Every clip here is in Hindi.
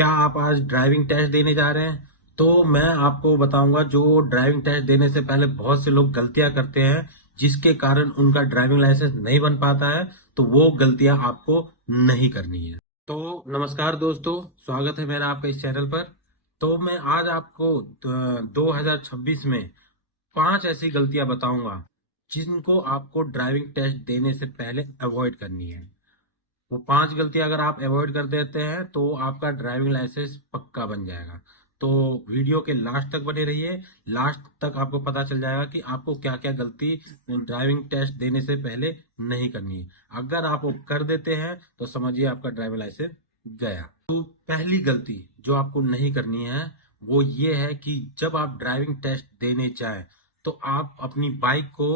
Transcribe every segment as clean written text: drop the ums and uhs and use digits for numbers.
क्या आप आज ड्राइविंग टेस्ट देने जा रहे हैं? तो मैं आपको बताऊंगा, जो ड्राइविंग टेस्ट देने से पहले बहुत से लोग गलतियां करते हैं, जिसके कारण उनका ड्राइविंग लाइसेंस नहीं बन पाता है। तो वो गलतियां आपको नहीं करनी है। तो नमस्कार दोस्तों, स्वागत है मेरा आपका इस चैनल पर। तो मैं आज आपको 2026 में 5 ऐसी गलतियां बताऊंगा जिनको आपको ड्राइविंग टेस्ट देने से पहले अवॉइड करनी है। वो 5 गलतियां अगर आप अवॉइड कर देते हैं तो आपका ड्राइविंग लाइसेंस पक्का बन जाएगा। तो वीडियो के लास्ट तक बने रहिए। लास्ट तक आपको पता चल जाएगा कि आपको क्या क्या गलती ड्राइविंग टेस्ट देने से पहले नहीं करनी है। अगर आप वो कर देते हैं तो समझिए आपका ड्राइविंग लाइसेंस गया। तो पहली गलती जो आपको नहीं करनी है वो ये है कि जब आप ड्राइविंग टेस्ट देने जाएं तो आप अपनी बाइक को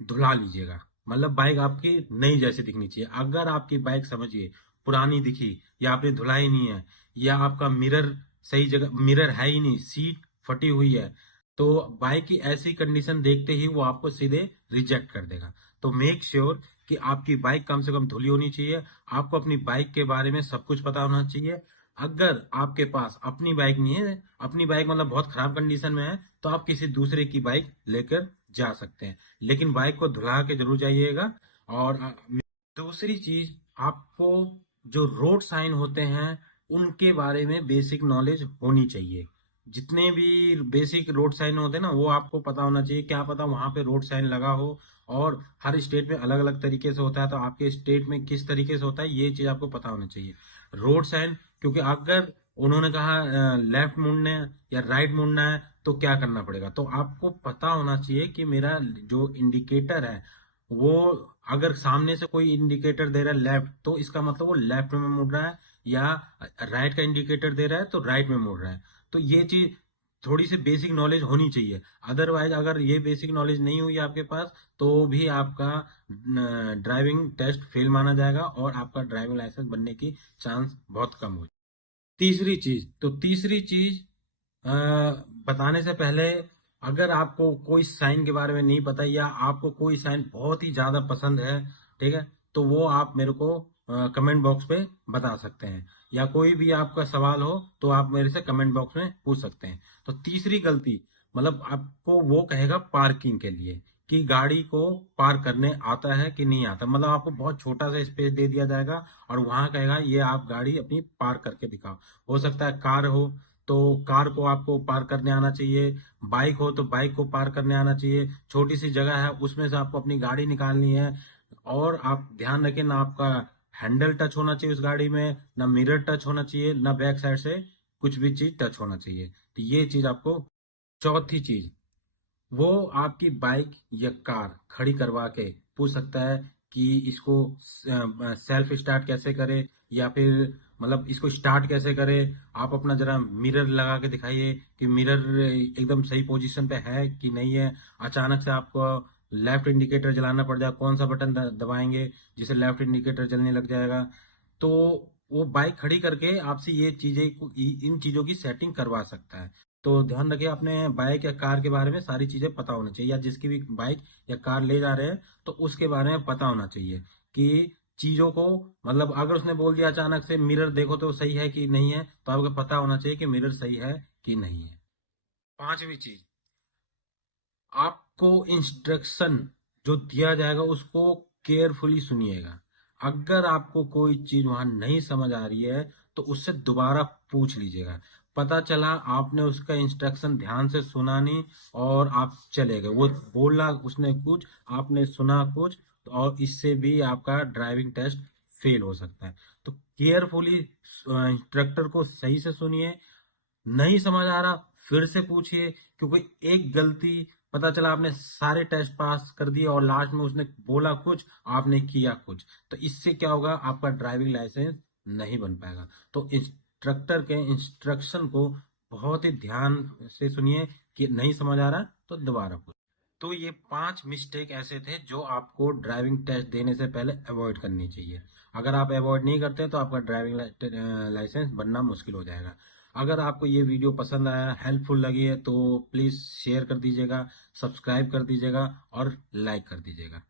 धुला लीजिएगा। मतलब बाइक आपकी नई जैसी दिखनी चाहिए। अगर आपकी बाइक समझिए पुरानी दिखी, या आपने धुलाई नहीं है, या आपका मिरर सही जगह, मिरर है ही नहीं, सीट फटी हुई है, तो बाइक की ऐसी कंडीशन देखते ही वो आपको सीधे रिजेक्ट कर देगा। तो मेक श्योर कि आपकी बाइक कम से कम धुली होनी चाहिए। आपको अपनी बाइक के बारे में सब कुछ पता होना चाहिए। अगर आपके पास अपनी बाइक नहीं है, अपनी बाइक मतलब बहुत खराब कंडीशन में है, तो आप किसी दूसरे की बाइक लेकर जा सकते हैं, लेकिन बाइक को धुला के जरूर जाइएगा। और दूसरी चीज, आपको जो रोड साइन होते हैं उनके बारे में बेसिक नॉलेज होनी चाहिए। जितने भी बेसिक रोड साइन होते हैं ना, वो आपको पता होना चाहिए। क्या पता वहां पे रोड साइन लगा हो, और हर स्टेट में अलग अलग तरीके से होता है, तो आपके स्टेट में किस तरीके से होता है ये चीज आपको पता होना चाहिए। रोड साइन, क्योंकि अगर उन्होंने कहा लेफ्ट मुड़ने या राइट मुड़ना है तो क्या करना पड़ेगा, तो आपको पता होना चाहिए कि मेरा जो इंडिकेटर है वो, अगर सामने से कोई इंडिकेटर दे रहा है लेफ्ट, तो इसका मतलब वो लेफ्ट में मुड़ रहा है, या राइट का इंडिकेटर दे रहा है तो राइट में मुड़ रहा है। तो ये चीज थोड़ी सी बेसिक नॉलेज होनी चाहिए। अदरवाइज अगर ये बेसिक नॉलेज नहीं हुई आपके पास तो भी आपका ड्राइविंग टेस्ट फेल माना जाएगा और आपका ड्राइविंग लाइसेंस बनने की चांस बहुत कम हो। तीसरी चीज अ, बताने से पहले, अगर आपको कोई साइन के बारे में नहीं पता, या आपको कोई साइन बहुत ही ज्यादा पसंद है, ठीक है, तो वो आप मेरे को कमेंट बॉक्स पे बता सकते हैं। या कोई भी आपका सवाल हो तो आप मेरे से कमेंट बॉक्स में पूछ सकते हैं। तो तीसरी गलती, मतलब आपको वो कहेगा पार्किंग के लिए कि गाड़ी को पार्क करने आता है कि नहीं आता। मतलब आपको बहुत छोटा सा स्पेस दे दिया जाएगा और वहां कहेगा ये आप गाड़ी अपनी पार्क करके दिखाओ। हो सकता है कार हो तो कार को आपको पार्क करने आना चाहिए, बाइक हो तो बाइक को पार्क करने आना चाहिए। छोटी सी जगह है उसमें से आपको अपनी गाड़ी निकालनी है, और आप ध्यान रखें ना आपका हैंडल टच होना चाहिए उस गाड़ी में, ना मिरर टच होना चाहिए, ना बैक साइड से कुछ भी चीज टच होना चाहिए। तो ये चीज आपको। चौथी चीज, वो आपकी बाइक या कार खड़ी करवा के पूछ सकता है कि इसको सेल्फ स्टार्ट कैसे करे, या फिर मतलब इसको स्टार्ट कैसे करे। आप अपना जरा मिरर लगा के दिखाइए कि मिरर एकदम सही पोजीशन पे है कि नहीं है। अचानक से आपको लेफ्ट इंडिकेटर जलाना पड़ जाए, कौन सा बटन दबाएंगे जिसे लेफ्ट इंडिकेटर जलने लग जाएगा। तो वो बाइक खड़ी करके आपसे ये चीजें इन चीजों की सेटिंग करवा सकता है। तो ध्यान रखिए, अपने बाइक या कार के बारे में सारी चीजें पता होनी चाहिए, या जिसकी भी बाइक या कार ले जा रहे हैं तो उसके बारे में पता होना चाहिए कि चीजों को, मतलब अगर उसने बोल दिया अचानक से मिरर देखो तो सही है कि नहीं है, तो आपको पता होना चाहिए कि मिरर सही है कि नहीं है। पांचवी चीज, आपको इंस्ट्रक्शन जो दिया जाएगा उसको केयरफुली सुनिएगा। अगर आपको कोई चीज वहां नहीं समझ आ रही है तो उससे दोबारा पूछ लीजिएगा। पता चला आपने उसका इंस्ट्रक्शन ध्यान से सुना नहीं और आप चले गए, वो बोला उसने कुछ, आपने सुना कुछ, और इससे भी आपका ड्राइविंग टेस्ट फेल हो सकता है। तो केयरफुली इंस्ट्रक्टर को सही से सुनिए। नहीं समझ आ रहा फिर से पूछिए, क्योंकि एक गलती, पता चला आपने सारे टेस्ट पास कर दिए और लास्ट में उसने बोला कुछ, आपने किया कुछ, तो इससे क्या होगा, आपका ड्राइविंग लाइसेंस नहीं बन पाएगा। तो इंस्ट्रक्टर के इंस्ट्रक्शन को बहुत ही ध्यान से सुनिए। कि नहीं समझ आ रहा तो दोबारा पूछ। तो ये 5 मिस्टेक ऐसे थे जो आपको ड्राइविंग टेस्ट देने से पहले अवॉइड करनी चाहिए। अगर आप अवॉइड नहीं करते तो आपका ड्राइविंग लाइसेंस बनना मुश्किल हो जाएगा। अगर आपको ये वीडियो पसंद आया, हेल्पफुल लगी है, तो प्लीज शेयर कर दीजिएगा, सब्सक्राइब कर दीजिएगा और लाइक कर दीजिएगा।